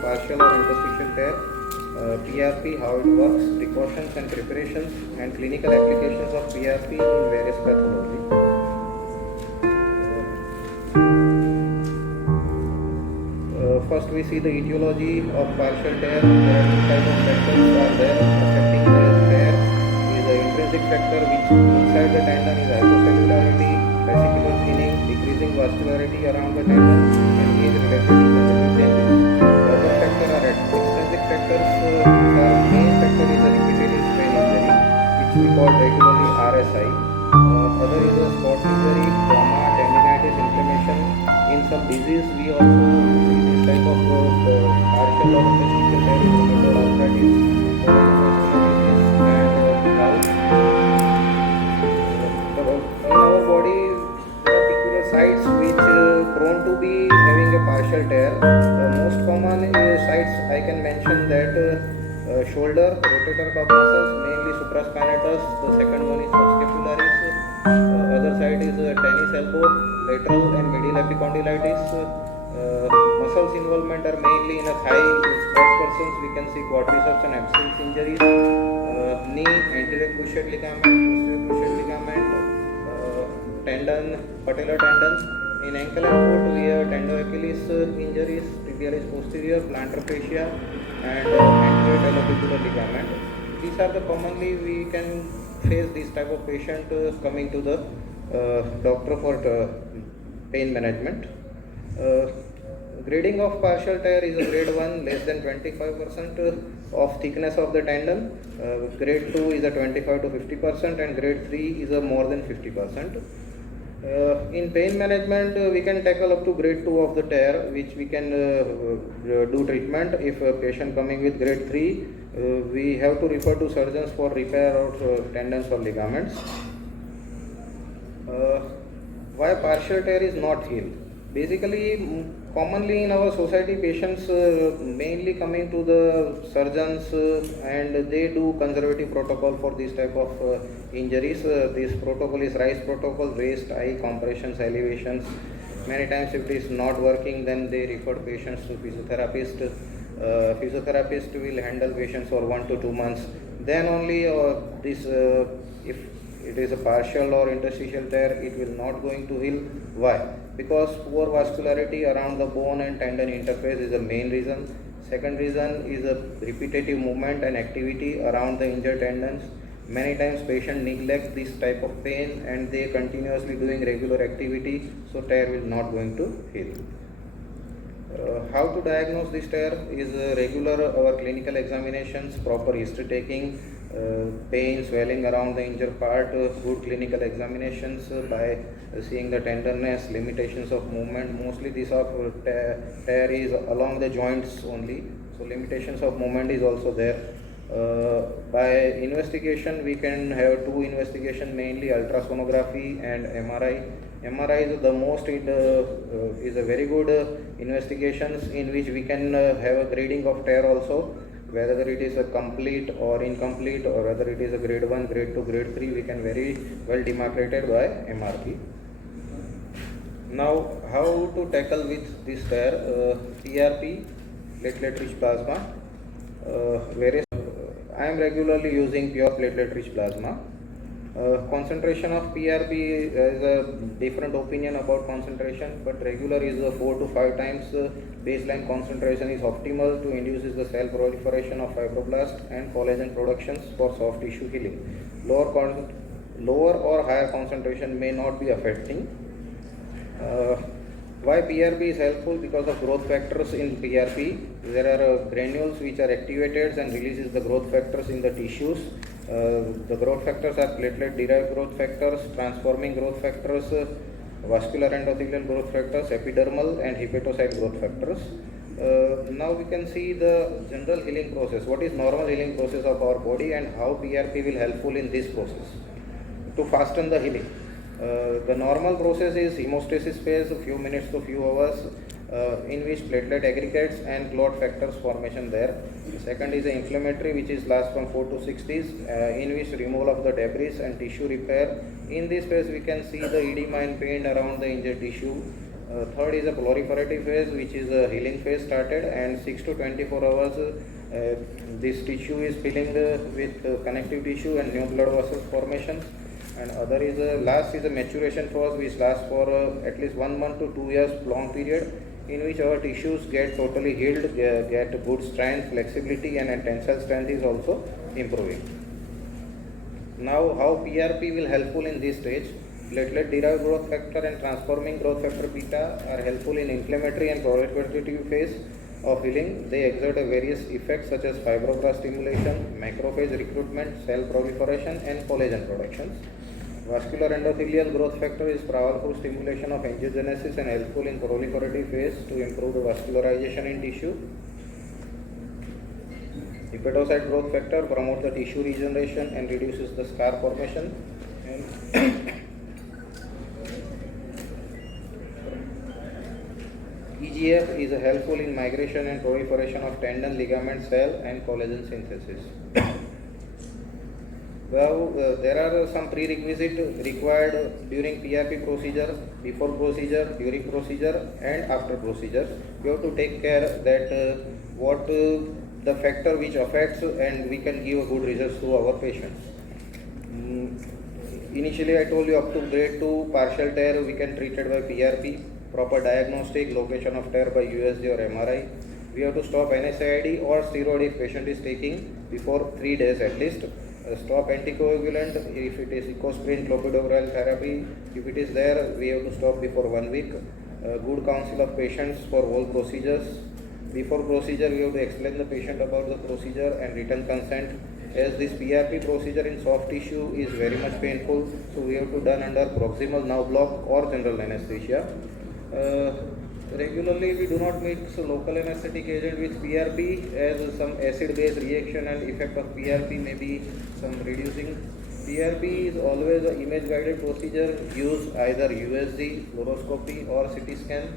partial or interstitial tear, PRP, how it works, precautions and preparations, and clinical applications of PRP in various pathology. First we see the etiology of partial tear. There are two types of factors are there affecting the tear. Is the intrinsic factor which inside the tendon is hypocellularity, fascicular thinning, decreasing vascularity around the tendon, and age-related degenerative changes. The other factor are extrinsic factors. Our main factor is the repetitive strain injury, which we call regularly RSI. Other is a spot injury, trauma, tendinitis, inflammation. In some disease, we also see this type of partial or interstitial tear in rheumatoid arthritis, disease, and gout. In our body, there are particular sites which prone to be having a partial tear. The most common sites I can mention that shoulder, rotator cuff muscles, mainly supraspinatus. The second one is subscapularis. Other side is tennis elbow, lateral and medial epicondylitis. Muscles involvement are mainly in a thigh. Sports persons we can see quadriceps and hamstrings injuries. Knee, anterior cruciate ligament, posterior cruciate ligament, tendon, patellar tendon. In ankle and foot we have tendo-Achilles injuries, tibialis posterior, plantar fascia, and anterior talocular ligament. These are the commonly we can face this type of patient coming to the doctor for pain management. Grading of partial tear is a grade 1 less than 25% of thickness of the tendon. Grade 2 is a 25 to 50%, and grade 3 is a more than 50%. In pain management, we can tackle up to grade 2 of the tear, which we can do treatment. If a patient coming with grade 3, we have to refer to surgeons for repair of tendons or ligaments. Why partial tear is not healed? Basically, commonly in our society, patients mainly coming to the surgeons and they do conservative protocol for this type of injuries. This protocol is RICE protocol, waist, eye, compressions, elevations. Many times if it is not working, then they refer patients to physiotherapist. Physiotherapist will handle patients for 1 to 2 months. Then only this if it is a partial or interstitial tear, it will not going to heal. Why? Because poor vascularity around the bone and tendon interface is the main reason. Second reason is a repetitive movement and activity around the injured tendons. Many times patient neglect this type of pain and they continuously doing regular activity, so tear will not going to heal. How to diagnose this tear is regular our clinical examinations, proper history taking, pain, swelling around the injured part, good clinical examinations by seeing the tenderness, limitations of movement. Mostly this of tear is along the joints only, so limitations of movement is also there. By investigation we can have two investigation, mainly ultrasonography and MRI. MRI is the most is a very good investigations in which we can have a grading of tear also, whether it is a complete or incomplete, or whether it is a grade 1, grade 2, grade 3, we can very well demarcated by MRP. Now how to tackle with this tear? PRP, platelet-rich plasma. Various I am regularly using pure platelet-rich plasma. Concentration of PRP is a different opinion about concentration, but regular is 4 to 5 times baseline concentration is optimal to induces the cell proliferation of fibroblast and collagen productions for soft tissue healing. Lower or higher concentration may not be affecting. Why PRP is helpful? Because of growth factors in PRP. There are granules which are activated and releases the growth factors in the tissues. The growth factors are platelet derived growth factors, transforming growth factors, vascular endothelial growth factors, epidermal and hepatocyte growth factors. Now we can see the general healing process. What is normal healing process of our body and how PRP will helpful in this process to fasten the healing. The normal process is hemostasis phase, a few minutes to few hours, in which platelet aggregates and clot factors formation there. The second is the inflammatory, which is last from 4 to 6 days, in which removal of the debris and tissue repair. In this phase we can see the edema and pain around the injured tissue. Third is a proliferative phase, which is a healing phase started, and 6 to 24 hours this tissue is filling with connective tissue and new blood vessels formations. And other is last is a maturation phase, which lasts for at least 1 month to 2 years long period, in which our tissues get totally healed, get good strength, flexibility, and tensile strength is also improving. Now, how PRP will helpful in this stage? Platelet derived growth factor and transforming growth factor beta are helpful in inflammatory and proliferative phase of healing. They exert various effects such as fibroblast stimulation, macrophage recruitment, cell proliferation, and collagen production. Vascular endothelial growth factor is powerful stimulation of angiogenesis and helpful in proliferative phase to improve the vascularization in tissue. Hepatocyte growth factor promotes the tissue regeneration and reduces the scar formation. And EGF is helpful in migration and proliferation of tendon, ligament, cell, and collagen synthesis. Well, there are some prerequisites required during PRP procedure, before procedure, during procedure, and after procedure. We have to take care that what the factor which affects, and we can give a good results to our patients. Initially, I told you up to grade 2 partial tear we can treat it by PRP. Proper diagnostic, location of tear by USG or MRI. We have to stop NSAID or steroid if patient is taking before 3 days at least. Stop anticoagulant if it is ecosprin, clopidogrel therapy. If it is there, we have to stop before 1 week. Good counsel of patients for all procedures. Before procedure, we have to explain the patient about the procedure and written consent. As this PRP procedure in soft tissue is very much painful, so we have to done under proximal nerve block or general anesthesia. Regularly we do not mix local anesthetic agent with PRP, as some acid-base reaction and effect of PRP may be some reducing. PRP is always an image-guided procedure. Use either USG, fluoroscopy or CT scan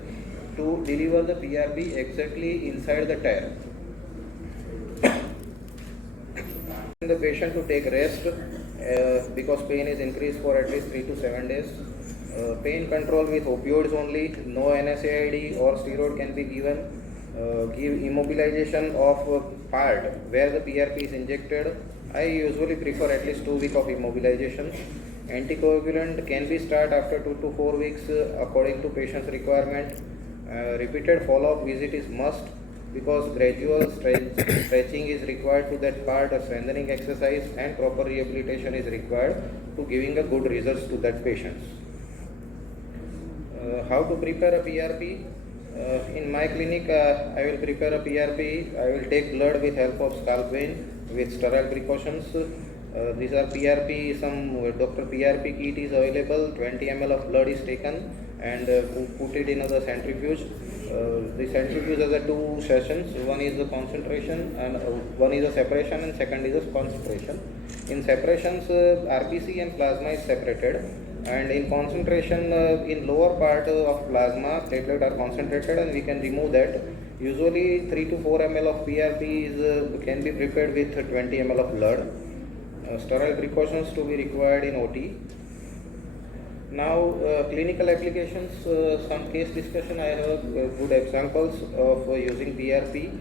to deliver the PRP exactly inside the tear. The patient to take rest because pain is increased for at least 3 to 7 days. Pain control with opioids only, no NSAID or steroid can be given. Give immobilization of part where the PRP is injected. I usually prefer at least 2 weeks of immobilization. Anticoagulant can be started after 2 to 4 weeks according to patient's requirement. Repeated follow-up visit is must, because gradual stretching is required to that part, a strengthening exercise and proper rehabilitation is required to giving a good results to that patient. How to prepare a PRP? In my clinic, I will prepare a PRP. I will take blood with help of scalp vein with sterile precautions. These are PRP, some Dr. PRP kit is available. 20 ml of blood is taken and put it in the centrifuge. The centrifuge has 2 sessions. One is the concentration and one is the separation, and second is the concentration. In separations, RBC and plasma is separated, and in concentration, in lower part of plasma, platelet are concentrated and we can remove that. Usually 3 to 4 ml of PRP can be prepared with 20 ml of blood. Sterile precautions to be required in OT. Now, clinical applications, some case discussion. I have good examples of using PRP.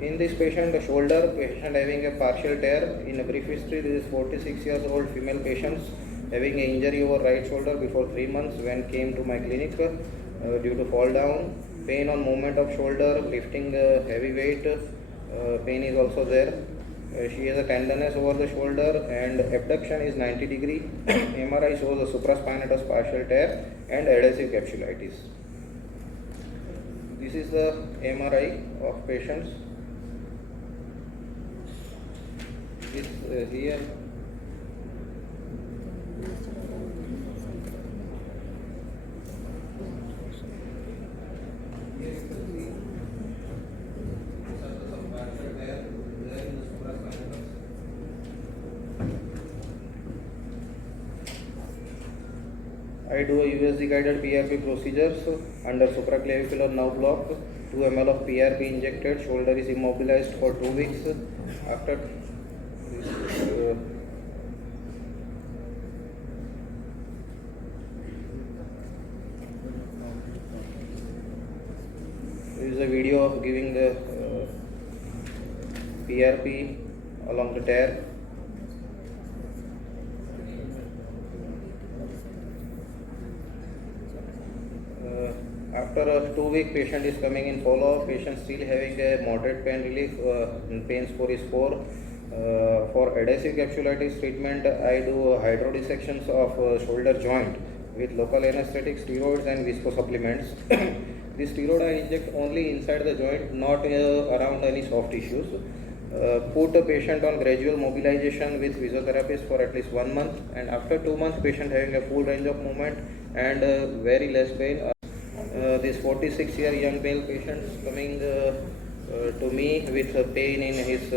In this patient, the shoulder patient having a partial tear. In a brief history, this is 46 years old female patient having an injury over right shoulder before 3 months when came to my clinic due to fall down. Pain on movement of shoulder, lifting heavy weight, pain is also there. She has a tenderness over the shoulder and abduction is 90 degree. MRI shows a supraspinatus partial tear and adhesive capsulitis. This is the MRI of patients. This here. I do a USG guided PRP procedures under supraclavicular nerve block. 2 ml of PRP injected. Shoulder is immobilized for 2 weeks. After is a video of giving the PRP along the tear. After a 2-week patient is coming in follow-up, patient still having a moderate pain relief, pain score is 4. For adhesive capsulitis treatment, I do hydrodissections of shoulder joint with local anesthetic, steroids and viscosupplements. This steroid I inject only inside the joint, not around any soft tissues. Put a patient on gradual mobilization with physiotherapist for at least 1 month, and after 2 months patient having a full range of movement and very less pain. This 46-year young male patient coming to me with pain in his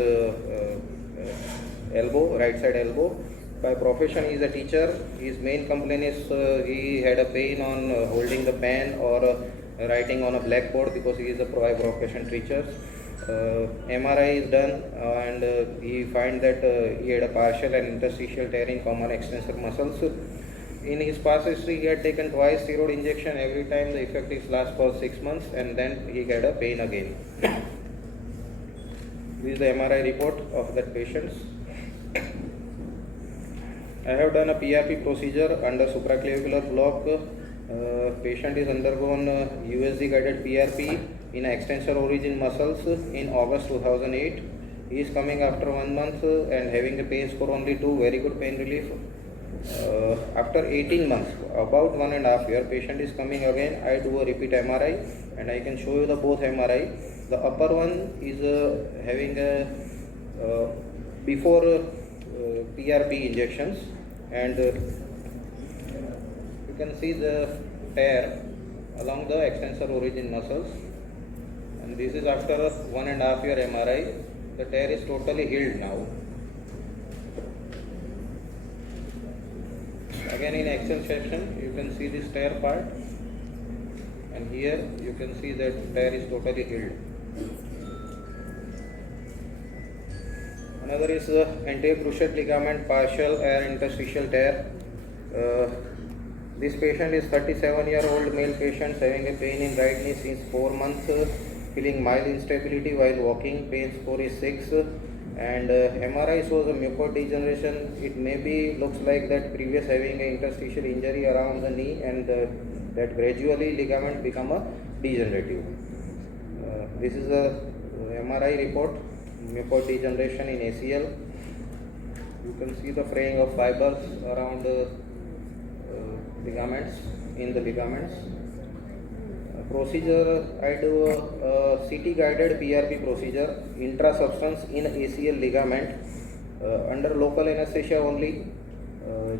elbow, right side elbow. By profession he is a teacher. His main complaint is he had a pain on holding the pen or writing on a blackboard because he is a profession teacher. MRI is done and he find that he had a partial and interstitial tear in common extensor muscles. In his past history, he had taken twice steroid injection. Every time the effect is last for 6 months, and then he had a pain again. This is the MRI report of that patient. I have done a PRP procedure under supraclavicular block. Patient is undergone USG guided PRP in extensor origin muscles in August 2008. He is coming after 1 month and having a pain score only 2, very good pain relief. After 18 months, about 1.5 years, patient is coming again. I do a repeat MRI and I can show you the both MRI. The upper one is having a before PRP injections, and you can see the tear along the extensor origin muscles, and this is after a 1.5 year MRI. The tear is totally healed now. Again in action section you can see this tear part, and here you can see that tear is totally healed. Another is the anterior cruciate ligament partial or interstitial tear. This patient is 37-year-old male patient having a pain in right knee since 4 months, feeling mild instability while walking. Pain score is 6. And MRI shows a mucoid degeneration. It maybe looks like that previous having an interstitial injury around the knee, and that gradually ligament become a degenerative. This is a MRI report, mucoid degeneration in ACL. You can see the fraying of fibers around ligaments, in the ligaments. Procedure, I do a CT guided PRP procedure, intra-substance in ACL ligament under local anesthesia only.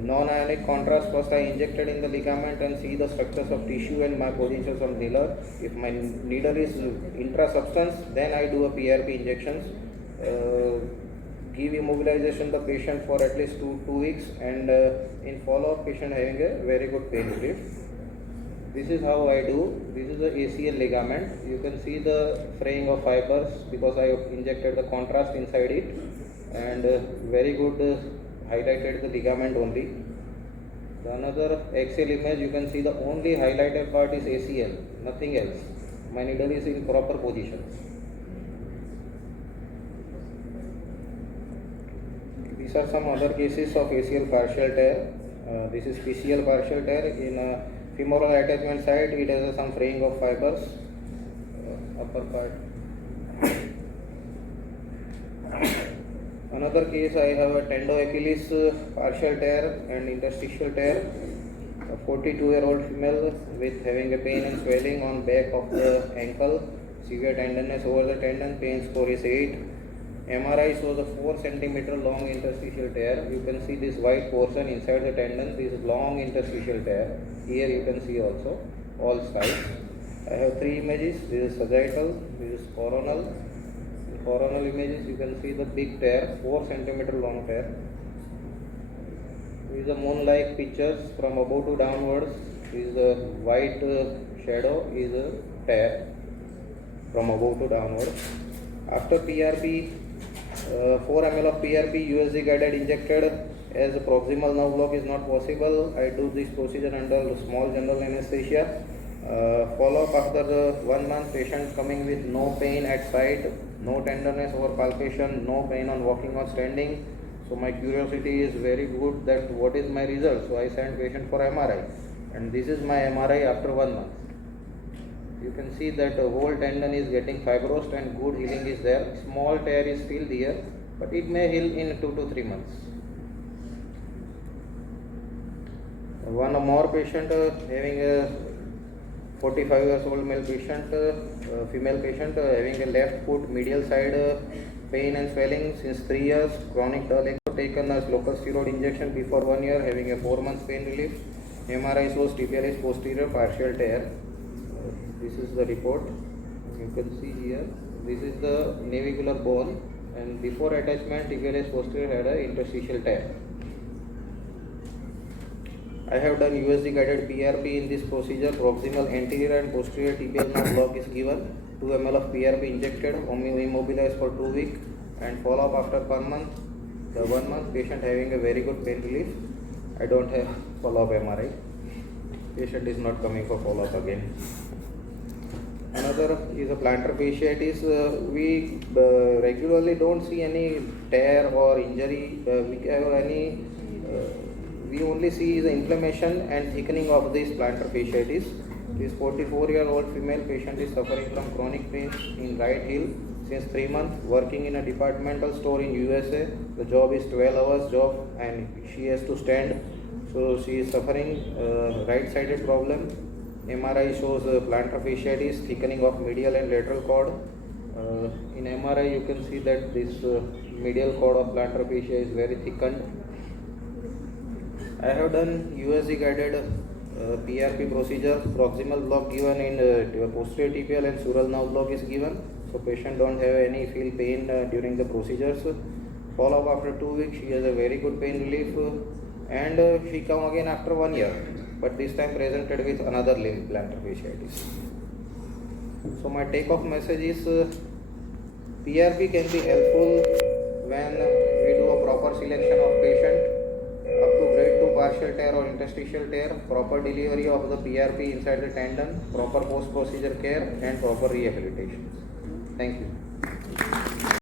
Non-ionic contrast, first I injected in the ligament and see the structures of tissue and my positions of needle. If my needle is intra-substance, then I do a PRP injections. Give immobilization the patient for at least 2 weeks, and in follow-up patient having a very good pain relief. This is how I do. This is the ACL ligament. You can see the fraying of fibers because I injected the contrast inside it, and very good highlighted the ligament only. The another axial image, you can see the only highlighted part is ACL, nothing else. My needle is in proper position. These are some other cases of ACL partial tear. This is PCL partial tear in femoral attachment site. It has some fraying of fibers, upper part. Another case, I have a tendoachilles partial tear and interstitial tear. A 42-year-old female with having a pain and swelling on back of the ankle, severe tenderness over the tendon, pain score is 8. MRI shows a 4 cm long interstitial tear. You can see this white portion inside the tendon, this long interstitial tear. Here you can see also all sides. I have 3 images. This is sagittal, this is coronal. In coronal images you can see the big tear, 4 cm long tear. These are moon-like pictures from above to downwards. This is a white shadow is a tear from above to downwards. After PRP, 4 ml of PRP USG guided injected, as proximal nerve block is not possible. I do this procedure under small general anesthesia. Follow up after the 1 month, patient coming with no pain at site, no tenderness or palpation, no pain on walking or standing. So my curiosity is very good that what is my result. So I sent patient for MRI, and this is my MRI after 1 month. You can see that the whole tendon is getting fibrosed and good healing is there. Small tear is still there, but it may heal in 2 to 3 months. One more patient having a 45 years old male patient, female patient having a left foot medial side pain and swelling since 3 years, chronic dull leg, taken as local steroid injection before 1 year, having a 4 months pain relief. MRI shows tibialis posterior partial tear. This is the report. You can see here. This is the navicular bone, and before attachment, tibialis posterior had an interstitial tear. I have done USG guided PRP in this procedure. Proximal anterior and posterior tibial nerve block is given. 2 ml of PRP injected, immobilized for 2 weeks, and follow up after 1 month. The 1 month patient having a very good pain relief. I don't have follow up MRI. Patient is not coming for follow up again. Another is a plantar fasciitis. We regularly don't see any tear or injury. We only see the inflammation and thickening of this plantar fasciitis. This 44-year-old female patient is suffering from chronic pain in right heel since 3 months, working in a departmental store in USA. The job is 12 hours job and she has to stand. So she is suffering right-sided problem. MRI shows plantar fasciitis, thickening of medial and lateral cord. In MRI you can see that this medial cord of plantar fascia is very thickened. I have done USG guided PRP procedure. Proximal block given in posterior tibial and sural nerve block is given. So patient don't have any feel pain during the procedures. Follow up after 2 weeks. She has a very good pain relief, and she come again after 1 year, but this time presented with another limb plantar fasciitis. So my take off message is PRP can be helpful when we do a proper selection of patient up to grade 2 partial tear or interstitial tear, proper delivery of the PRP inside the tendon, proper post procedure care, and proper rehabilitation. Thank you.